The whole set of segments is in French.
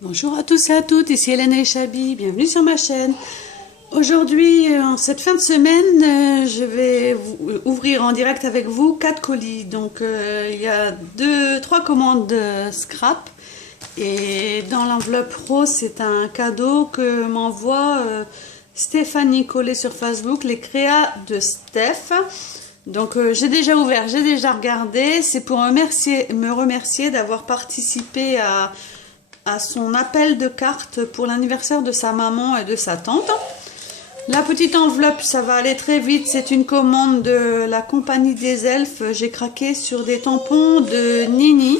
Bonjour à tous et à toutes, ici Hélène et Chabi, bienvenue sur ma chaîne. Aujourd'hui, en cette fin de semaine, je vais ouvrir en direct avec vous 4 colis. Donc il y a 3 commandes de scrap et dans l'enveloppe rose, c'est un cadeau que m'envoie Stéphanie collée sur Facebook, les créas de Steph. Donc j'ai déjà ouvert, j'ai déjà regardé, c'est pour me remercier d'avoir participé à son appel de cartes pour l'anniversaire de sa maman et de sa tante. La petite enveloppe, ça va aller très vite, c'est une commande de la compagnie des elfes. J'ai craqué sur des tampons de Nini.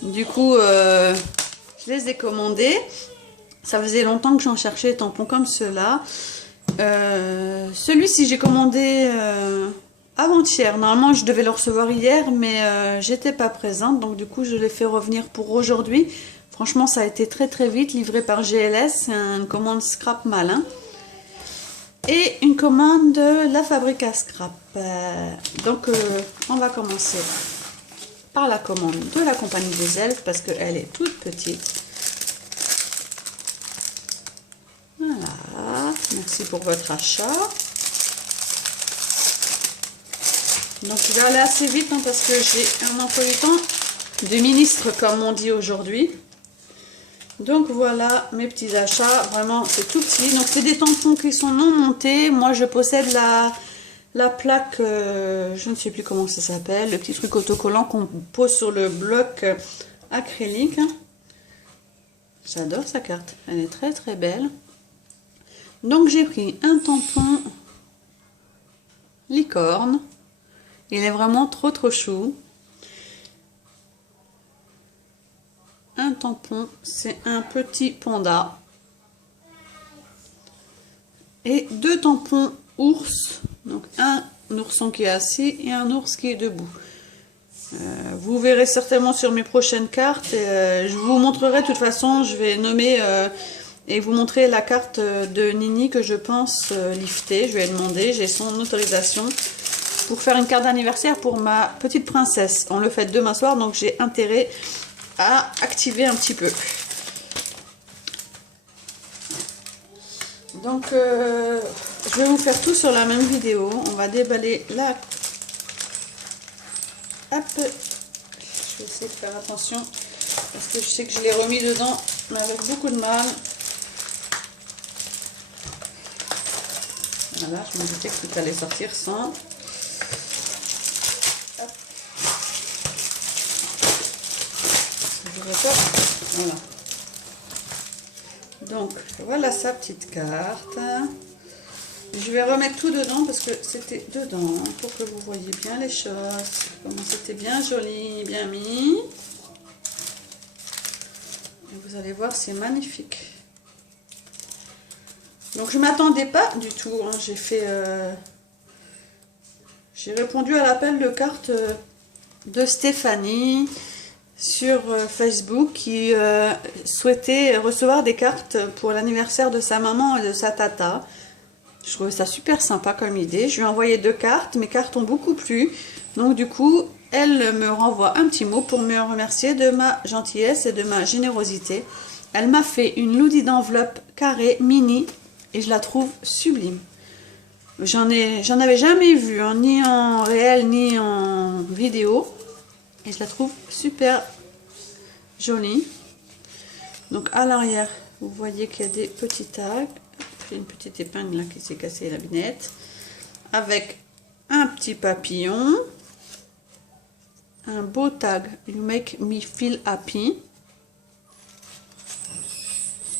Du coup, je les ai commandés. Ça faisait longtemps que j'en cherchais des tampons comme ceux-là. Celui-ci, j'ai commandé avant-hier. Normalement, je devais le recevoir hier, mais j'étais pas présente. Donc du coup, je l'ai fait revenir pour aujourd'hui. Franchement, ça a été très très vite, livré par GLS, c'est une commande scrap malin. Et une commande de la fabrique à scrap. Donc, on va commencer par la commande de la compagnie des elfes, parce qu'elle est toute petite. Voilà, merci pour votre achat. Donc, je vais aller assez vite, hein, parce que j'ai un emploi du temps de ministre, comme on dit aujourd'hui. Donc voilà mes petits achats, vraiment c'est tout petit. Donc c'est des tampons qui sont non montés. Moi je possède la plaque, je ne sais plus comment ça s'appelle, le petit truc autocollant qu'on pose sur le bloc acrylique. J'adore sa carte, elle est très très belle. Donc j'ai pris un tampon licorne, il est vraiment trop trop chou. Un tampon, c'est un petit panda. Et 2 tampons ours, donc un ourson qui est assis et un ours qui est debout. Vous verrez certainement sur mes prochaines cartes. Je vous montrerai de toute façon, je vais nommer et vous montrer la carte de Nini que je pense lifter. Je vais demander, j'ai son autorisation pour faire une carte d'anniversaire pour ma petite princesse. On le fait demain soir, donc j'ai intérêt à activer un petit peu. Donc je vais vous faire tout sur la même vidéo. On va déballer la... Hop. Je vais essayer de faire attention parce que je sais que je l'ai remis dedans mais avec beaucoup de mal. Voilà, je me doutais que tout allait sortir sans. Voilà. Donc voilà sa petite carte. Je vais remettre tout dedans parce que c'était dedans pour que vous voyez bien les choses. Comment c'était bien joli, bien mis. Et vous allez voir, c'est magnifique. Donc je m'attendais pas du tout. Hein. J'ai répondu à l'appel de carte de Stéphanie sur Facebook qui souhaitait recevoir des cartes pour l'anniversaire de sa maman et de sa tata. Je trouvais ça super sympa comme idée. Je lui ai envoyé 2 cartes, mes cartes ont beaucoup plu. Donc du coup, elle me renvoie un petit mot pour me remercier de ma gentillesse et de ma générosité. Elle m'a fait une loodie d'enveloppe carrée mini et je la trouve sublime. J'en avais jamais vu, hein, ni en réel ni en vidéo. Et je la trouve super jolie. Donc à l'arrière, vous voyez qu'il y a des petits tags. J'ai une petite épingle là qui s'est cassée la binette. Avec un petit papillon. Un beau tag. You make me feel happy.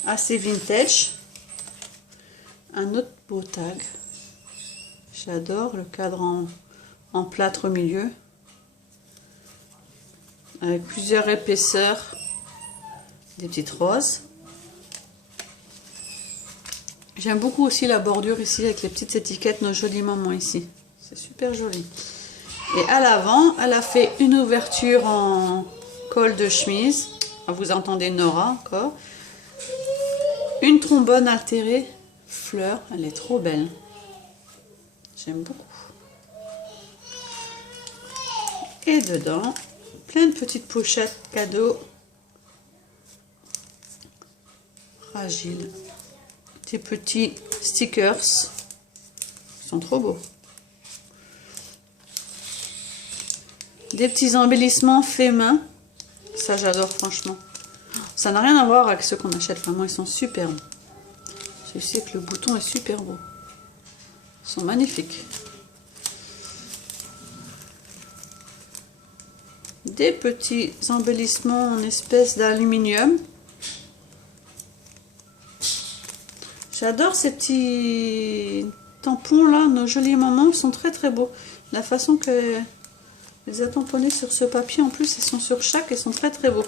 Assez vintage. Un autre beau tag. J'adore le cadre en plâtre au milieu. Avec plusieurs épaisseurs, des petites roses. J'aime beaucoup aussi la bordure ici avec les petites étiquettes Nos Jolies Mamans ici. C'est super joli. Et à l'avant, elle a fait une ouverture en col de chemise. Vous entendez Nora encore. Une trombone altérée, fleur. Elle est trop belle. J'aime beaucoup. Et dedans, plein de petites pochettes cadeaux fragile. Des petits stickers. Ils sont trop beaux. Des petits embellissements faits main. Ça, j'adore, franchement. Ça n'a rien à voir avec ceux qu'on achète. Vraiment, ils sont superbes. Je sais que le bouton est super beau. Ils sont magnifiques. Des petits embellissements en espèce d'aluminium. J'adore ces petits tampons là, nos jolis mamans, ils sont très très beaux. La façon que les a tamponnés sur ce papier, en plus ils sont sur chaque, ils sont très très beaux.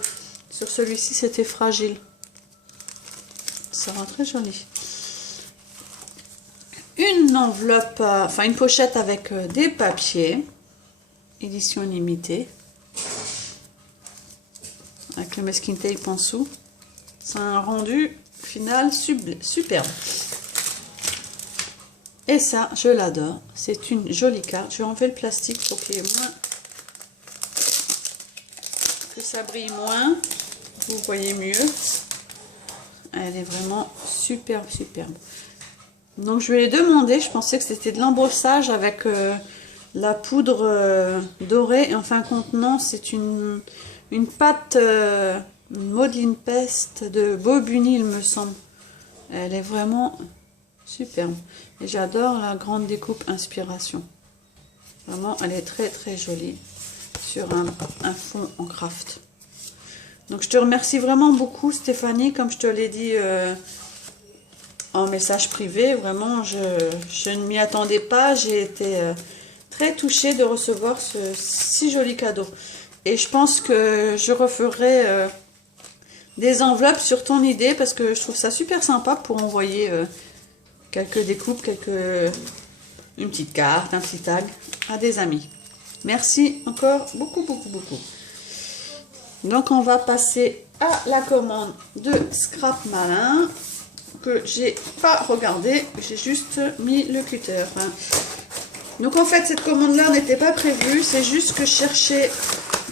Sur celui-ci c'était fragile. Ça rend très joli. Une enveloppe, enfin une pochette avec des papiers, édition limitée. Avec le masking tape en dessous. C'est un rendu final superbe. Et ça, je l'adore. C'est une jolie carte. Je vais enlever le plastique pour qu'il y ait moins... que ça brille moins. Vous voyez mieux. Elle est vraiment superbe, superbe. Donc je vais les demander. Je pensais que c'était de l'embossage avec la poudre dorée. Et en fin de compte, non, c'est une pâte Modeline Peste de Bobigny, il me semble. Elle est vraiment superbe. Et j'adore la grande découpe Inspiration. Vraiment, elle est très très jolie sur un fond en craft. Donc je te remercie vraiment beaucoup, Stéphanie, comme je te l'ai dit en message privé. Vraiment, je ne m'y attendais pas. J'ai été très touchée de recevoir ce si joli cadeau. Et je pense que je referai des enveloppes sur ton idée parce que je trouve ça super sympa pour envoyer quelques découpes, une petite carte, un petit tag à des amis. Merci encore beaucoup, beaucoup, beaucoup. Donc on va passer à la commande de Scrap Malin que j'ai pas regardé, j'ai juste mis le cutter. Donc en fait cette commande là n'était pas prévue, c'est juste que je cherchais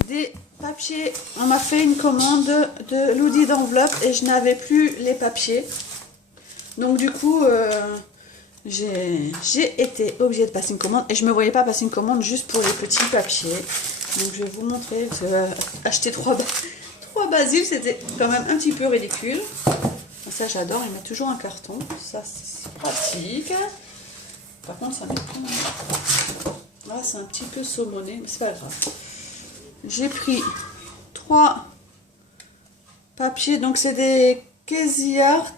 des papiers. On m'a fait une commande de l'outil d'enveloppe et je n'avais plus les papiers. Donc du coup j'ai été obligée de passer une commande et je ne me voyais pas passer une commande juste pour les petits papiers. Donc je vais vous montrer, acheter 3 basiles, c'était quand même un petit peu ridicule. Ça j'adore, ils mettent toujours un carton, ça c'est pratique. Par contre ça met là c'est un petit peu saumonné, mais c'est pas grave. J'ai pris 3 papiers, donc c'est des Casey Art,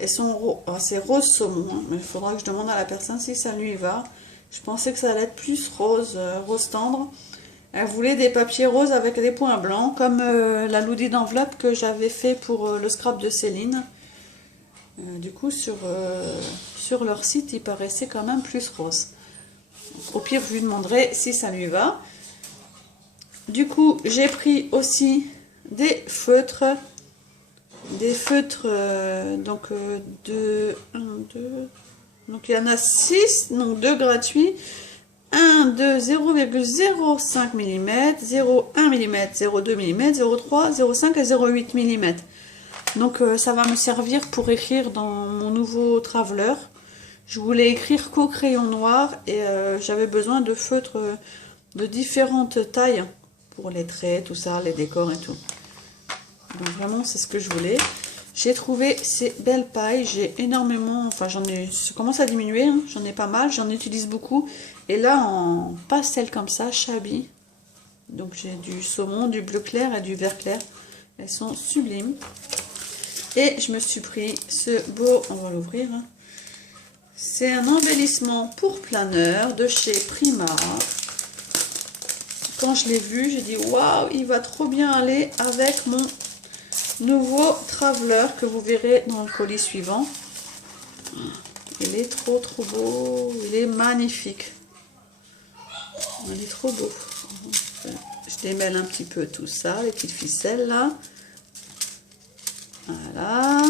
et c'est rose saumon, hein, mais il faudra que je demande à la personne si ça lui va. Je pensais que ça allait être plus rose, rose tendre. Elle voulait des papiers roses avec des points blancs, comme la loudie d'enveloppe que j'avais fait pour le scrap de Céline. Du coup, sur leur site, il paraissait quand même plus rose. Donc, au pire, je lui demanderai si ça lui va. Du coup, j'ai pris aussi des feutres. Donc donc il y en a 6, donc 2 gratuits. 1 de 0,05 mm, 0,1 mm, 0,2 mm, 0,3, 0,5 et 0,8 mm. Donc ça va me servir pour écrire dans mon nouveau Traveler. Je voulais écrire qu'au crayon noir et j'avais besoin de feutres de différentes tailles pour les traits, tout ça, les décors et tout. Donc vraiment c'est ce que je voulais. J'ai trouvé ces belles pailles, j'ai énormément, enfin ça commence à diminuer, hein, j'en ai pas mal, j'en utilise beaucoup. Et là en pastel comme ça, shabby, donc j'ai du saumon, du bleu clair et du vert clair, elles sont sublimes. Et je me suis pris ce beau, on va l'ouvrir, hein. C'est un embellissement pour planeur de chez Primara. Quand je l'ai vu, j'ai dit waouh, il va trop bien aller avec mon nouveau Traveler que vous verrez dans le colis suivant. Il est trop beau, il est magnifique. Il est trop beau. Je démêle un petit peu tout ça, les petites ficelles là. Voilà.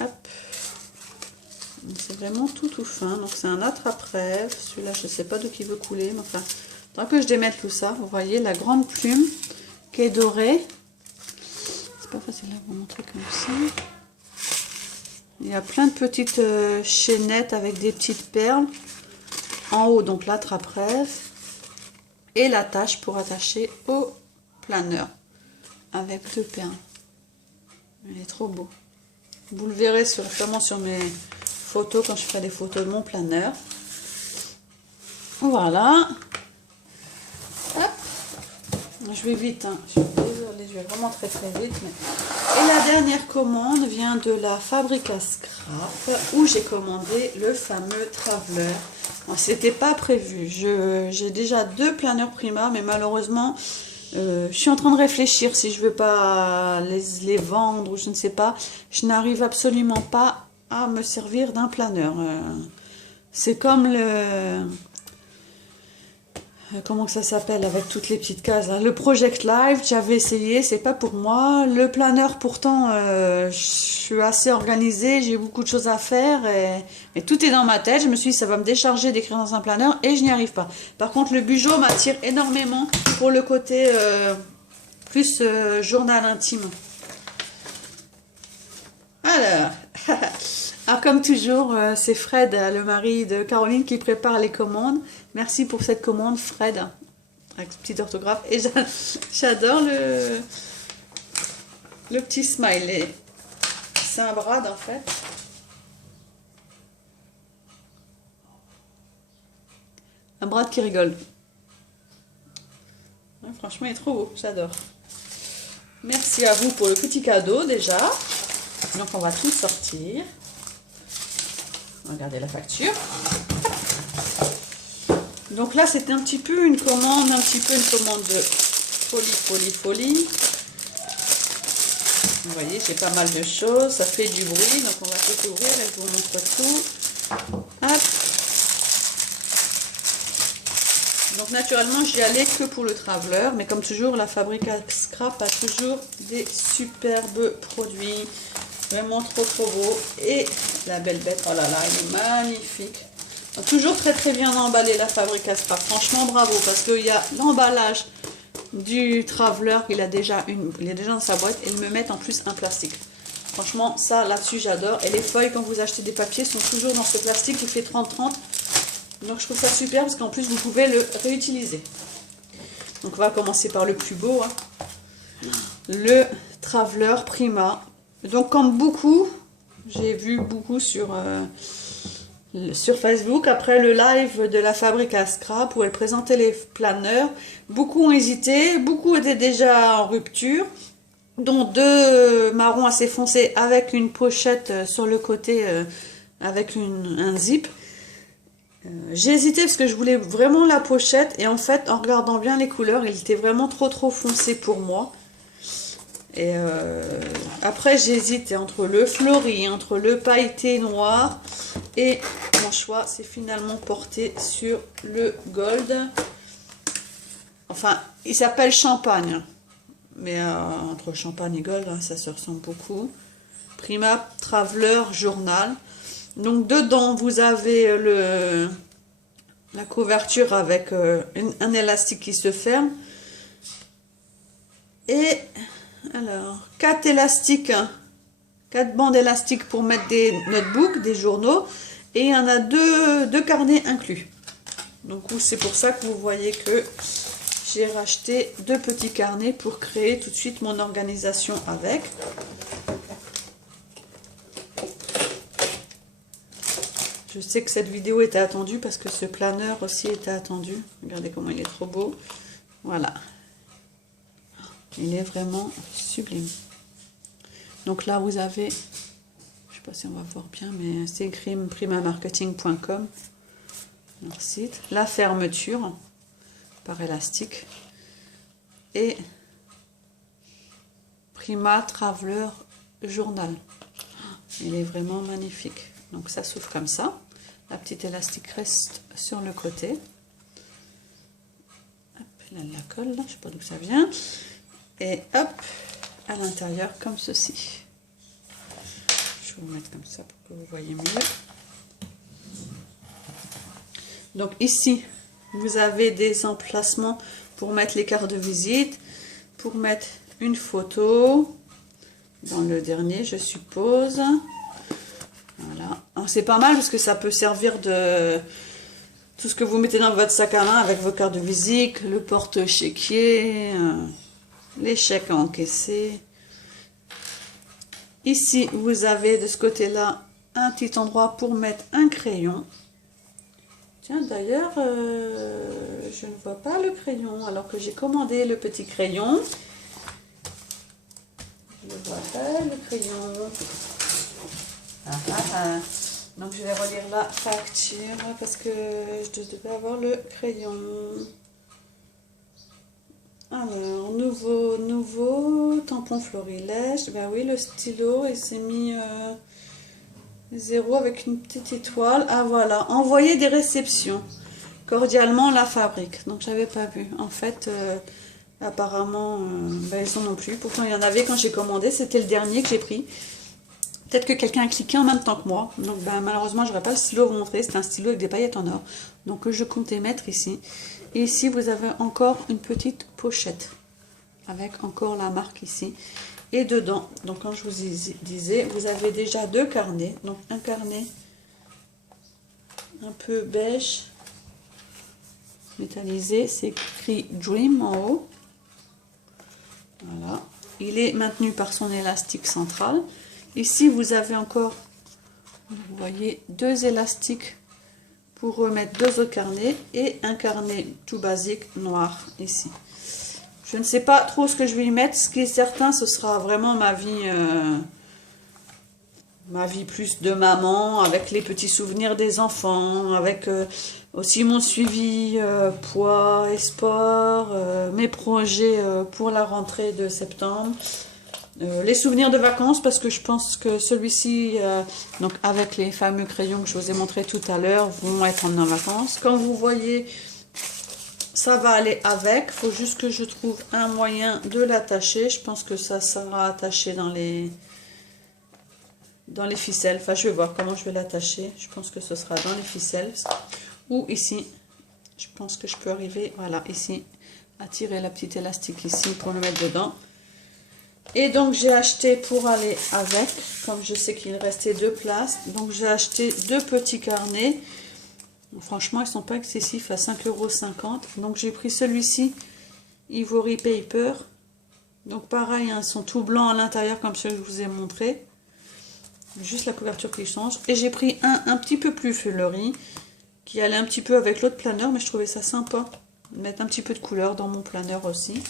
Hop. C'est vraiment tout fin. Donc c'est un attrape-rêve. Celui-là, je ne sais pas d'où il veut couler, mais enfin, tant que je démêle tout ça, vous voyez la grande plume qui est dorée. pas facile à vous montrer comme ça. Il y a plein de petites chaînettes avec des petites perles. En haut, donc la trappe-rêve. Et l'attache pour attacher au planeur. Avec 2 perles. Il est trop beau. Vous le verrez notamment sur mes photos quand je ferai des photos de mon planeur. Voilà. Hop. Je vais vite, hein. Je suis désolée, je vais vraiment très vite. Mais... Et la dernière commande vient de la Fabrica Scrap où j'ai commandé le fameux Traveler. C'était pas prévu. J'ai déjà 2 planeurs Prima, mais malheureusement, je suis en train de réfléchir si je veux pas les vendre ou je ne sais pas. Je n'arrive absolument pas à me servir d'un planeur. C'est comme le... Comment que ça s'appelle avec toutes les petites cases hein. Le Project Live, j'avais essayé, c'est pas pour moi. Le planeur, pourtant, je suis assez organisée, j'ai beaucoup de choses à faire. Mais tout est dans ma tête. Je me suis dit, ça va me décharger d'écrire dans un planeur et je n'y arrive pas. Par contre, le Bujo m'attire énormément pour le côté plus journal intime. Alors, comme toujours, c'est Fred, le mari de Caroline, qui prépare les commandes. Merci pour cette commande, Fred, avec petite orthographe. Et j'adore le petit smiley. C'est un brad, en fait. Un brad qui rigole. Ouais, franchement, il est trop beau, j'adore. Merci à vous pour le petit cadeau, déjà. Donc, on va tout sortir. Regardez la facture. Donc là, c'était un petit peu une commande de folie. Vous voyez, j'ai pas mal de choses. Ça fait du bruit, donc on va tout ouvrir et je vous montre tout. Hop. Donc naturellement, j'y allais que pour le Traveler, mais comme toujours, la Fabrica Scrap a toujours des superbes produits. Vraiment trop beau. Et la belle bête, oh là là, elle est magnifique. Toujours très bien emballé la Fabrica Scrap. Franchement bravo, parce qu'il y a l'emballage du Traveler, il est déjà dans sa boîte, et ils me mettent en plus un plastique. Franchement, ça là-dessus j'adore. Et les feuilles, quand vous achetez des papiers, sont toujours dans ce plastique qui fait 30-30. Donc je trouve ça super parce qu'en plus vous pouvez le réutiliser. Donc on va commencer par le plus beau, hein. Le Traveler Prima. Donc comme beaucoup, j'ai vu beaucoup sur Facebook, après le live de la Fabrica Scrap où elle présentait les planeurs, beaucoup ont hésité, beaucoup étaient déjà en rupture, dont 2 marrons assez foncés avec une pochette sur le côté avec un zip. J'ai hésité parce que je voulais vraiment la pochette et en fait en regardant bien les couleurs, il était vraiment trop foncé pour moi. Et après j'hésite entre le fleuri, entre le pailleté noir et mon choix s'est finalement porté sur le gold. Enfin, il s'appelle champagne, mais entre champagne et gold, hein, ça se ressemble beaucoup. Prima Traveler Journal. Donc dedans vous avez la couverture avec un élastique qui se ferme. Et alors, 4 élastiques, 4 bandes élastiques pour mettre des notebooks, des journaux. Et il y en a deux carnets inclus. Donc c'est pour ça que vous voyez que j'ai racheté 2 petits carnets pour créer tout de suite mon organisation avec. Je sais que cette vidéo était attendue parce que ce planeur aussi était attendu. Regardez comment il est trop beau. Voilà. Il est vraiment sublime. Donc là, vous avez, je ne sais pas si on va voir bien, mais c'est écrit primamarketing.com, leur site. La fermeture par élastique. Et Prima Traveler Journal. Il est vraiment magnifique. Donc ça s'ouvre comme ça. La petite élastique reste sur le côté. Hop, là, la colle, là, je ne sais pas d'où ça vient. Et hop, à l'intérieur comme ceci. Je vais vous mettre comme ça pour que vous voyez mieux. Donc ici, vous avez des emplacements pour mettre les cartes de visite, pour mettre une photo, dans le dernier, je suppose. Voilà. C'est pas mal parce que ça peut servir de tout ce que vous mettez dans votre sac à main avec vos cartes de visite, le porte-chéquier, les chèques à encaisser. Ici, vous avez de ce côté-là un petit endroit pour mettre un crayon. Tiens, d'ailleurs, je ne vois pas le crayon alors que j'ai commandé le petit crayon. Je ne vois pas le crayon. Donc, je vais relire la facture parce que je devais avoir le crayon. Alors, nouveau tampon florilège. Ben oui, le stylo, il s'est mis 0 avec une petite étoile. Ah voilà, envoyer des réceptions. Cordialement, la fabrique. Donc, j'avais pas vu. En fait, apparemment, ben, ils en ont plus. Pourtant, il y en avait quand j'ai commandé. C'était le dernier que j'ai pris. Peut-être que quelqu'un a cliqué en même temps que moi. Donc, ben, malheureusement, je n'aurai pas le stylo à vous montrer. C'est un stylo avec des paillettes en or. Donc, je comptais mettre ici. Et ici, vous avez encore une petite pochette avec encore la marque ici. Et dedans, donc quand je vous disais, vous avez déjà 2 carnets. Donc, un carnet un peu beige, métallisé. C'est écrit Dream en haut. Voilà. Il est maintenu par son élastique central. Ici, vous avez encore, vous voyez, 2 élastiques pour remettre 2 autres carnets et un carnet tout basique noir ici. Je ne sais pas trop ce que je vais y mettre. Ce qui est certain, ce sera vraiment ma vie plus de maman, avec les petits souvenirs des enfants, avec aussi mon suivi poids et sport, mes projets pour la rentrée de septembre. Les souvenirs de vacances, parce que je pense que celui-ci, donc avec les fameux crayons que je vous ai montré tout à l'heure, vont être en vacances. Quand vous voyez, ça va aller avec. Il faut juste que je trouve un moyen de l'attacher. Je pense que ça sera attaché dans les ficelles. Enfin, je vais voir comment je vais l'attacher. Je pense que ce sera dans les ficelles. Ou ici, je pense que je peux arriver, voilà, ici, à tirer la petite élastique ici pour le mettre dedans. Et donc j'ai acheté pour aller avec, comme je sais qu'il restait 2 places, donc j'ai acheté 2 petits carnets. Franchement, ils ne sont pas excessifs, à 5,50 €. Donc j'ai pris celui-ci, Ivory Paper. Donc pareil, hein, ils sont tout blancs à l'intérieur comme ceux que je vous ai montré. Juste la couverture qui change. Et j'ai pris un petit peu plus fleuri, qui allait un petit peu avec l'autre planeur, mais je trouvais ça sympa. De mettre un petit peu de couleur dans mon planeur aussi.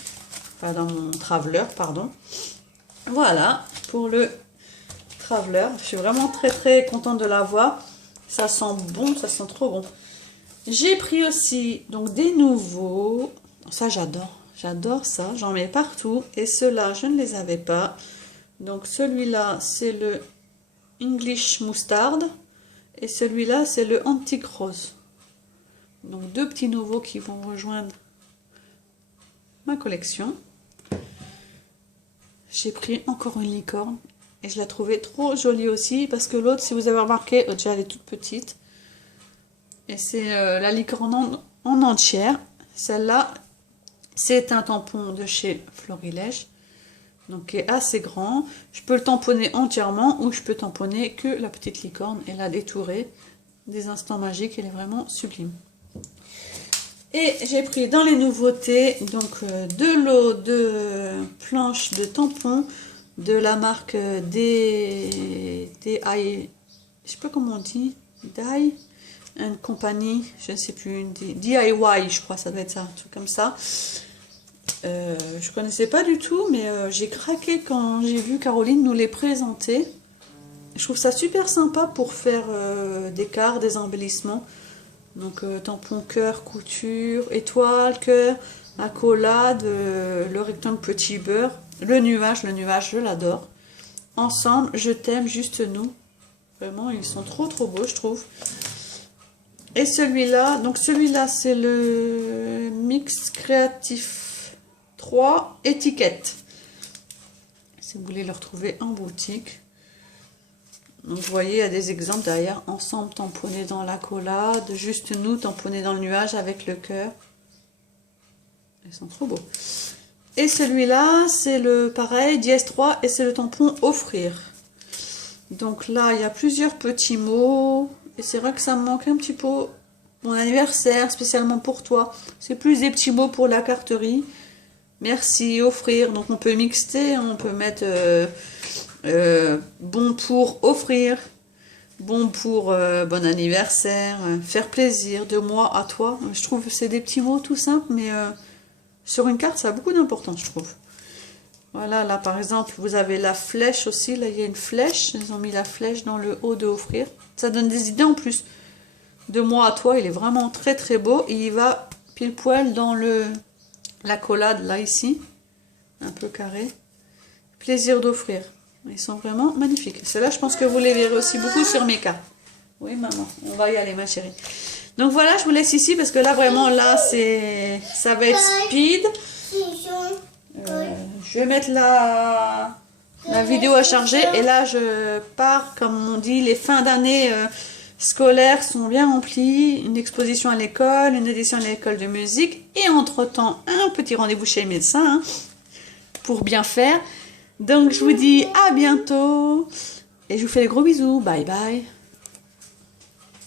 Enfin, dans mon traveler, pardon. Voilà, pour le traveler. Je suis vraiment très contente de l'avoir. Ça sent bon, ça sent trop bon. J'ai pris aussi donc des nouveaux. Ça, j'adore. J'adore ça. J'en mets partout. Et ceux-là, je ne les avais pas. Donc, celui-là, c'est le English Mustard. Et celui-là, c'est le Antique Rose. Donc, 2 petits nouveaux qui vont rejoindre ma collection. J'ai pris encore une licorne et je la trouvais trop jolie aussi parce que l'autre, si vous avez remarqué, déjà elle est toute petite et c'est la licorne en entière. Celle-là, c'est un tampon de chez Florilège, donc qui est assez grand. Je peux le tamponner entièrement ou je peux tamponner que la petite licorne et la détourer. Des instants magiques, elle est vraiment sublime. Et j'ai pris dans les nouveautés donc de l'eau de planche de tampons de la marque DI, je sais pas comment on dit, DI, une compagnie, je ne sais plus, DIY, je crois, ça doit être ça, un truc comme ça. Je connaissais pas du tout, mais j'ai craqué quand j'ai vu Caroline nous les présenter. Je trouve ça super sympa pour faire des cartes, des embellissements. Donc tampon, cœur, couture, étoile, cœur, accolade, le rectangle petit beurre, le nuage, je l'adore. Ensemble, je t'aime, juste nous. Vraiment, ils sont trop beaux, je trouve. Et celui-là, donc celui-là, c'est le Mix Créatif 3 étiquette. Si vous voulez le retrouver en boutique. Donc vous voyez, il y a des exemples derrière. Ensemble tamponnés dans l'accolade, juste nous tamponnés dans le nuage avec le cœur. Ils sont trop beaux. Et celui-là, c'est le pareil, dièse 3, et c'est le tampon offrir. Donc là, il y a plusieurs petits mots. Et c'est vrai que ça me manque un petit peu. Mon anniversaire, spécialement pour toi. C'est plus des petits mots pour la carterie. Merci, offrir. Donc on peut mixer, on peut mettre bon pour offrir. Bon pour bon anniversaire, faire plaisir, de moi à toi. Je trouve que c'est des petits mots tout simples, mais sur une carte, ça a beaucoup d'importance, je trouve. Voilà, là par exemple, vous avez la flèche aussi. Là, il y a une flèche. Ils ont mis la flèche dans le haut de offrir. Ça donne des idées en plus. De moi à toi, il est vraiment très très beau. Et il va pile poil dans l'accolade, là, ici. Un peu carré. Plaisir d'offrir. Ils sont vraiment magnifiques. Ceux-là, je pense que vous les verrez aussi beaucoup sur mes cartes. Oui, maman, on va y aller, ma chérie. Donc voilà, je vous laisse ici parce que là, vraiment, là, ça va être speed. Je vais mettre la vidéo à charger. Et là, je pars, comme on dit, les fins d'année scolaires sont bien remplies. Une exposition à l'école, une édition à l'école de musique. Et entre-temps, un petit rendez-vous chez le médecin hein, pour bien faire. Donc, je vous dis à bientôt. Et je vous fais des gros bisous. Bye bye.